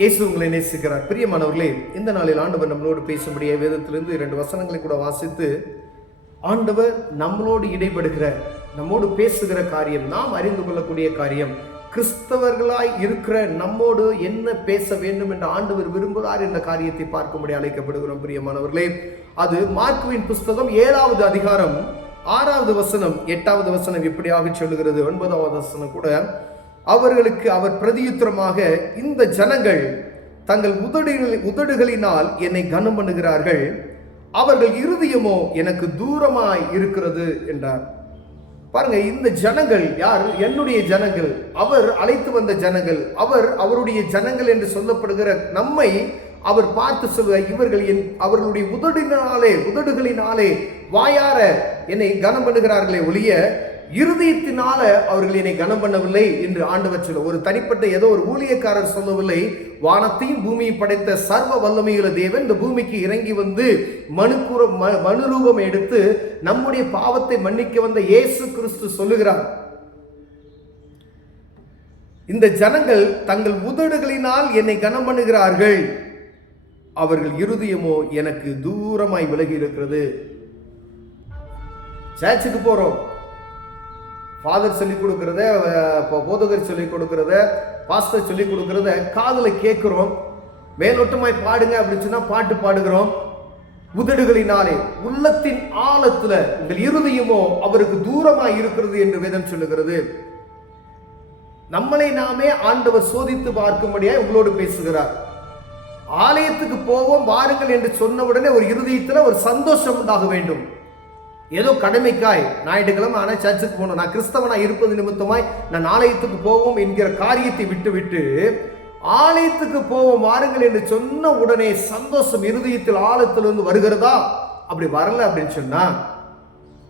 இயேசு உங்களை நேசிக்கிறார். பிரியமானவர்களே, இந்த நாளில் ஆண்டவர் நம்மளோடு பேசும்படியே வேதத்திலிருந்து 2 வசனங்களை கூட வாசித்து, ஆண்டவர் நம்மளோடு இடைபடுகிற, நம்மோடு பேசுகிற காரியம், நாம் அறிந்து கொள்ளக்கூடிய காரியம், கிறிஸ்தவர்களாய் இருக்கிற நம்மோடு என்ன பேச வேண்டும் என்று ஆண்டவர் விரும்புகிறார் என்ற காரியத்தை பார்க்கும்படி அழைக்கப்படுகிறோம். பிரியமானவர்களே, அது மார்க்குவின் புஸ்தகம் 7வது அதிகாரம் 6வது வசனம் 8வது வசனம் இப்படியாக சொல்லுகிறது. 9வது வசனம் கூட, அவர்களுக்கு அவர் பிரதியுத்தரமாக, இந்த ஜனங்கள் தங்கள் உதடுகளினால் என்னை கனம் பண்ணுகிறார்கள், அவர்கள் இருதயமோ எனக்கு தூரமாய் இருக்கிறது என்றார். பாருங்க, இந்த ஜனங்கள் யார்? என்னுடைய ஜனங்கள், அவர் அழைத்து வந்த ஜனங்கள், அவருடைய ஜனங்கள் என்று சொல்லப்படுகிற நம்மை அவர் பார்த்து சொல்வார், இவர்கள் அவர்களுடைய உதடுகளினாலே வாயார என்னை கனம் பண்ணுகிறார்களே ஒழிய இருதயத்தினால அவர்கள் என்னை கனம் பண்ணவில்லை என்று ஆண்டவர் சொல்ல. ஒரு தனிப்பட்ட ஏதோ ஒரு ஊழியக்காரர் சொல்லவில்லை. வானத்தையும் பூமியை படைத்த சர்வ வல்லமையுள்ள தேவன் இந்த பூமிக்கு இறங்கி வந்து மனு ரூபம் எடுத்து நம்முடைய பாவத்தை மன்னிக்க வந்த இயேசு கிறிஸ்து சொல்லுகிறார், இந்த ஜனங்கள் தங்கள் உதடுகளினால் என்னை கனம் பண்ணுகிறார்கள், அவர்கள் இருதயமோ எனக்கு தூரமாய் விலகி இருக்கிறது. சர்ச்சுக்கு போறோம், ஃபாதர் சொல்லிக் கொடுக்கிறத, போதகர் சொல்லிக் கொடுக்கிறத, பாஸ்டர் சொல்லிக் கொடுக்கிறத காதுல கேட்கிறோம், மேலோட்டமாய் பாடுங்க அப்படின்னு சொன்னா பாட்டு பாடுகிறோம். உதடுகளினாலே, உள்ளத்தின் ஆழத்துல உங்கள் இருதயமோ அவருக்கு தூரமாய் இருக்கிறது என்று வேதம் சொல்லுகிறது. நம்மளை நாமே ஆண்டவர் சோதித்து பார்க்கும்படியாய் உங்களோடு பேசுகிறார். ஆலயத்துக்கு போவோம் வாருங்கள் என்று சொன்னவுடனே ஒரு இருதயத்துல ஒரு சந்தோஷம் உண்டாக வேண்டும். ஏதோ கடமைக்காய் ஞாயிற்றுக்கிழமை ஆனால் சர்ச்சுக்கு போகணும், நான் கிறிஸ்தவனா இருப்பது நிமித்தமாய் நான் ஆலயத்துக்கு போவோம் என்கிற காரியத்தை விட்டு ஆலயத்துக்கு போவோம் வாருங்கள் என்று சொன்ன உடனே சந்தோஷம் இருதயத்தில் ஆழத்திலிருந்து வருகிறதா? அப்படி வரல அப்படின்னு சொன்னா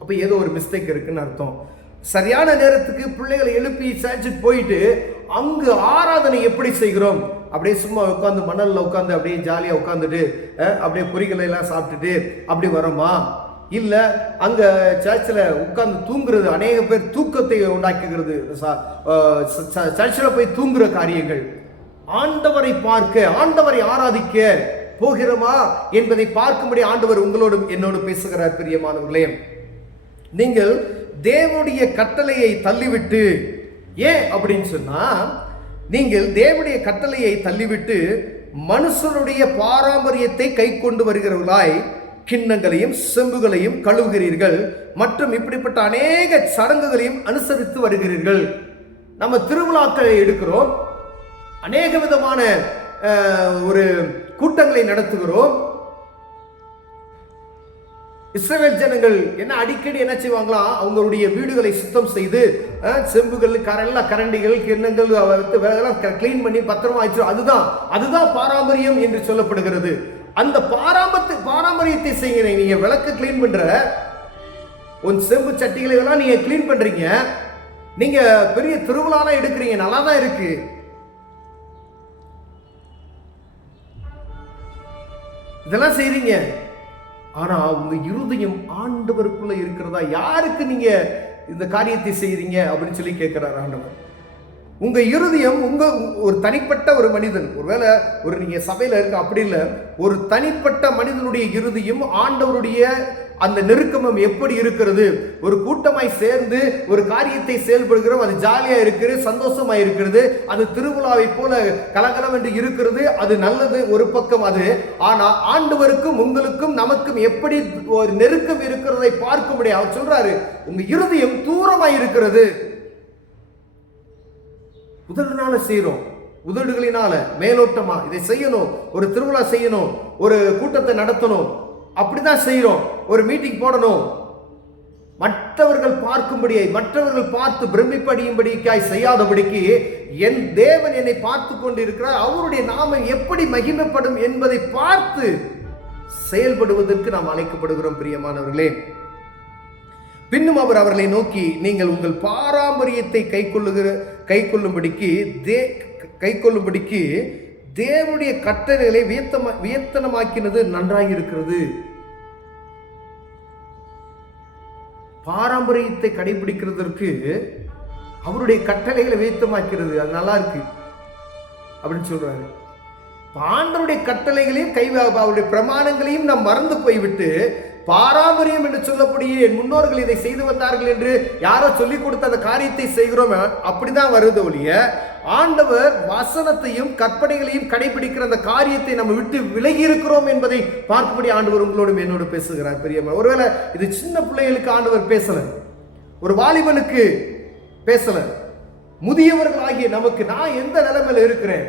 அப்ப ஏதோ ஒரு மிஸ்டேக் இருக்குன்னு அர்த்தம். சரியான நேரத்துக்கு பிள்ளைகளை எழுப்பி சர்ச்சுக்கு போயிட்டு அங்கு ஆராதனை எப்படி செய்கிறோம்? அப்படியே சும்மா உட்காந்து மணல்ல உட்காந்து அப்படியே ஜாலியா உட்காந்துட்டு அப்படியே பொறிகளை எல்லாம் சாப்பிட்டுட்டு அப்படி வரோமா? இல்ல அங்க சர்ச்சில் உட்கார்ந்து தூங்குறது, அநேக பேர் தூக்கத்தை உண்டாக்குகிறது, சர்ச்சில் போய் தூங்குற காரியங்கள். ஆண்டவரை பார்க்க, ஆண்டவரை ஆராதிக்க போகிறோமா என்பதை பார்க்கும்படி ஆண்டவர் உங்களோடும் என்னோடு பேசுகிறார். பிரியமானவர்களே, நீங்கள் தேவனுடைய கட்டளையை தள்ளிவிட்டு, ஏன் அப்படின்னு சொன்னா, நீங்கள் தேவனுடைய கட்டளையை தள்ளிவிட்டு மனுஷனுடைய பாரம்பரியத்தை கை கொண்டு வருகிறவர்களாய் கிண்ணங்களையும் செம்புகளையும் கழுவுகிறீர்கள் மற்றும் இப்படிப்பட்ட அநேக சடங்குகளையும் அனுசரித்து வருகிறீர்கள். நம்ம திருவிழாக்களை எடுக்கிறோம், அநேக விதமான ஒரு கூட்டங்களை நடத்துகிறோம். இஸ்ரவேல் ஜனங்கள் என்ன அடிக்கடி என்ன செய்வாங்களா, அவங்களுடைய வீடுகளை சுத்தம் செய்து செம்புகள், எல்லா கரண்டிகள், கிண்ணங்கள் கிளீன் பண்ணி பத்திரமா ஆயிடுச்சு. அதுதான் பாரம்பரியம் என்று சொல்லப்படுகிறது. அந்த பாரம்பரியத்தை செய்கிறீங்க. நீங்க விளக்கு கிளீன் பண்ற, உன் செம்பு சட்டிகளை எல்லாம் நீங்க கிளீன் பண்றீங்க, நீங்க பெரிய திருவிழாலாம் எடுக்கிறீங்க, நல்லா தான் இருக்கு. இதெல்லாம் செய்றீங்க, ஆனா உங்க இருதயம் ஆண்டவருக்குள்ள இருக்கிறதா? யாருக்கு நீங்க இந்த காரியத்தை செய்றீங்க அப்படின்னு சொல்லி கேட்கிறார் ஆண்டவர். உங்க இருதயம், உங்க ஒரு தனிப்பட்ட ஒரு மனிதன், ஒருவேளை ஒரு நீங்க சபையில இருக்க அப்படி இல்லை, ஒரு தனிப்பட்ட மனிதனுடைய இருதயம் ஆண்டவருடைய அந்த நெருக்கமும் எப்படி இருக்கிறது? ஒரு கூட்டமாய் சேர்ந்து ஒரு காரியத்தை செயல்படுகிறோம், அது ஜாலியா இருக்கிறது, சந்தோஷமா இருக்கிறது, அது திருவிழாவை போல கலகலம் என்று இருக்கிறது, அது நல்லது ஒரு பக்கம். அது ஆனா ஆண்டவருக்கும் உங்களுக்கும் நமக்கும் எப்படி ஒரு நெருக்கம் இருக்கிறதை பார்க்கும்படி அவர் சொல்றாரு, உங்க இருதயம் தூரமாய் இருக்கிறது. உதடுனால செய்யறோம், உதடுகளினால மேலோட்டமா இதை செய்யணும், ஒரு திருவிழா செய்யணும், ஒரு கூட்டத்தை நடத்தணும், அப்படிதான் செய்யறோம், ஒரு மீட்டிங் போடணும், மற்றவர்கள் பார்க்கும்படியை, மற்றவர்கள் பார்த்து பிரமிப்படியும்படிக்காய் செய்யாதபடிக்கு என் தேவன் என்னை பார்த்து கொண்டு இருக்கிறார், அவருடைய நாமம் எப்படி மகிமைப்படும் என்பதை பார்த்து செயல்படுவதற்கு நாம் அழைக்கப்படுகிறோம். பிரியமானவர்களே, பின்னும் அவர் அவர்களை நோக்கி, நீங்கள் உங்கள் பாரம்பரியத்தை கைக்கொள்ளும்படிக்கு தேவனுடைய கட்டளைகளை வியத்தனமாக்கினது நன்றாயிருக்கிறது. பாரம்பரியத்தை கடைபிடிக்கிறதற்கு அவருடைய கட்டளைகளை வியத்தமாக்கிறது, அது நல்லா இருக்கு அப்படின்னு சொல்றாரு. ஆண்டவருடைய கட்டளைகளையும் அவருடைய பிரமாணங்களையும் நாம் மறந்து போய்விட்டு பாரம்பரியம் என்று சொல்லக்கூடிய என் முன்னோர்கள் இதை செய்து வந்தார்கள் என்று யாரோ சொல்லிக் கொடுத்த அந்த காரியத்தை செய்கிறோம், அப்படிதான் வருது ஒழிய ஆண்டவர் வசனத்தையும் கற்பனைகளையும் கடைபிடிக்கிற அந்த காரியத்தை நம்ம விட்டு விலகி இருக்கிறோம் என்பதை பார்க்கும்படி ஆண்டவர் உங்களோடும் என்னோடு பேசுகிறார். பெரியம்மா, ஒருவேளை இது சின்ன பிள்ளைகளுக்கு ஆண்டவர் பேசல, ஒரு வாலிபனுக்கு பேசல, முதியவர்கள் ஆகிய நமக்கு நான் எந்த நிலைமையில இருக்கிறேன்,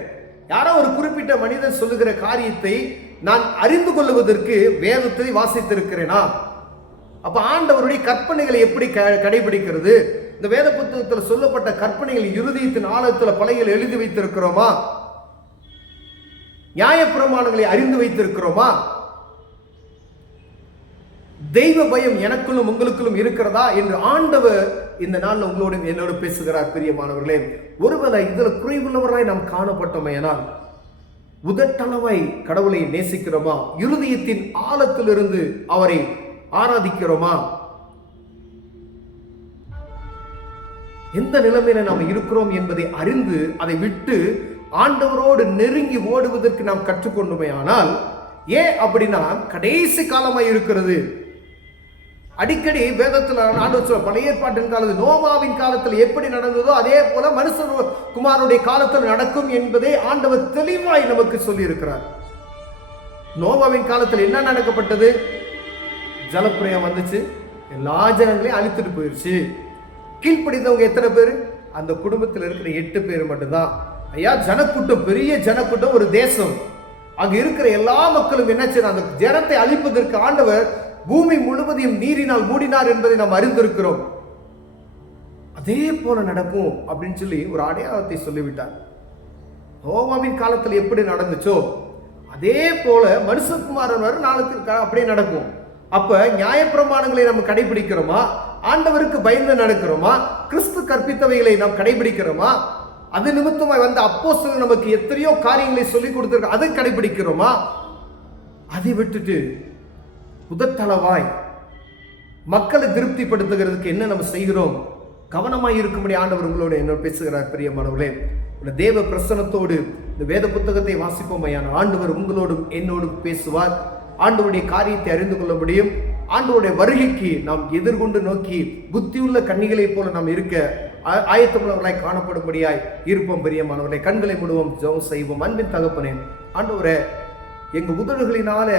யாரோ ஒரு குறிப்பிட்ட மனிதன் சொல்லுகிற காரியத்தை நான் அறிந்து கொள்வதற்கு வேதத்தை வாசித்திருக்கிறேனா? அப்ப ஆண்டவருடைய கற்பனைகளை எப்படி கடைபிடிக்கிறது? இந்த வேத புத்தகத்தில் சொல்லப்பட்ட கற்பனைகள் இருதயத்தின் ஆழத்தில் பலகையில் எழுதி வைத்திருக்கிறோமா? நியாயப்பிரமாணங்களை அறிந்து வைத்திருக்கிறோமா? தெய்வ பயம் எனக்குள்ளும் உங்களுக்குள்ளும் இருக்கிறதா என்று ஆண்டவர் இந்த நாள்ல உங்களோடு என்னோடு பேசுகிறார். பிரியமானவர்களே, ஒருவேளை இதுல குறைவுள்ளவர்களாய் நாம் காணப்பட்டோமையானால் உதட்டளவாய் கடவுளை நேசிக்கிறோமா? இருதயத்தின் ஆழத்திலிருந்து அவரை ஆராதிக்கிறோமா? எந்த நிலைமையில நாம் இருக்கிறோம் என்பதை அறிந்து அதை விட்டு ஆண்டவரோடு நெருங்கி ஓடுவதற்கு நாம் கற்றுக்கொண்டுமே. ஆனால் ஏன் அப்படின்னா கடைசி காலமாய் இருக்கிறது. அடிக்கடி வேதத்தில் ஆண்டவர் சொல்ல, பழைய ஏற்பாட்டின் காலத்தில் நோவாவின் காலத்தில் எப்படி நடந்ததோ அதே போல மனுஷ குமாரனுடைய காலத்தில் நடக்கும் என்பதை ஆண்டவர் தெளிவாய் நமக்கு சொல்லி இருக்கிறார். நோவாவின் காலத்தில் என்ன நடக்கப்பட்டது? ஜலப்பிரயம் வந்துச்சு, எல்லா ஜனங்களையும் அழித்துட்டு போயிருச்சு. கீழ்ப்படிந்தவங்க எத்தனை பேர்? அந்த குடும்பத்தில் இருக்கிற 8 பேர் மட்டும்தான். ஐயா, ஜனக்கூட்டம், பெரிய ஜனக்கூட்டம், ஒரு தேசம். அங்க இருக்கிற எல்லா மக்களும் என்ன செய்யணும்? அந்த ஜனத்தை அழிப்பதற்கு ஆண்டவர் பூமி முழுவதையும் நீரினால் மூடினார் என்பதை நாம் அறிந்திருக்கிறோம். அதே போல நடக்கும் அப்படின்னு சொல்லி ஒரு அடையாளத்தை சொல்லிவிட்டார். நோவாவின் காலத்தில் எப்படி நடந்துச்சோ அதே போல மனுஷகுமாரன் வரும் நாளுக்கு அப்படியே நடக்கும். அப்ப நியாயப்பிரமாணங்களை நம்ம கடைபிடிக்கிறோமா? ஆண்டவருக்கு பயந்து நடக்கிறோமா? கிறிஸ்து கற்பித்தவைகளை நாம் கடைபிடிக்கிறோமா? அது நிமித்தமாய் வந்த அப்போஸ்தலர்கள் நமக்கு எத்தனையோ காரியங்களை சொல்லிக் கொடுத்திருக்க, அதை கடைபிடிக்கிறோமா? அதை விட்டுட்டு உதட்டளவாய் மக்களை திருப்திப்படுத்துகிறதுக்கு என்ன நம்ம செய்கிறோம்? கவனமாய் இருக்கும்படி ஆண்டவர் உங்களோட என்ன பேசுகிறார். பிரியமானவர்களே, தேவ பிரசன்னத்தோடு இந்த வேத புத்தகத்தை வாசிப்போமையான ஆண்டவர் உங்களோடும் என்னோடும் பேசுவார். ஆண்டவருடைய காரியத்தை அறிந்து கொள்ள முடியும். ஆண்டவருடைய வருகைக்கு நாம் எதிர்கொண்டு நோக்கி புத்தியுள்ள கன்னிகளை போல நாம் இருக்க ஆயத்தமுள்ளவர்களாய் காணப்படும்படியாய் இருப்போம். பிரியமானவர்களை, கண்களை மூடுவோம், ஜெபம் செய்வோம். அன்பின் தகப்பனே, ஆண்டவரே, எங்க உதடுகளினால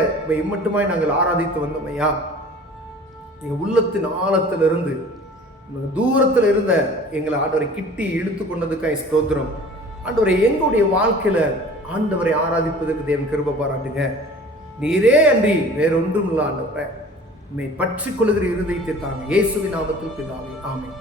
இம்மட்டுமாய் நாங்கள் ஆராதித்து வந்தோம் ஐயா. எங்க உள்ளத்தின் ஆழத்திலிருந்து தூரத்தில் இருந்த எங்களை ஆண்டவரை கிட்டி இழுத்து கொண்டதுக்காக ஸ்தோத்திரம். ஆண்டவரை, எங்களுடைய வாழ்க்கையில ஆண்டவரை ஆராதிப்பதற்கு தேவன் கிருபை பாராட்டுங்க. நீரே அன்றி வேறொன்றும் இல்லை ஆண்டவரை. உம்மை பற்றி கொள்ளுகிற இருதயத்தை தாங்க. இயேசுவின் நாமத்தில் பிதாவே, ஆமென்.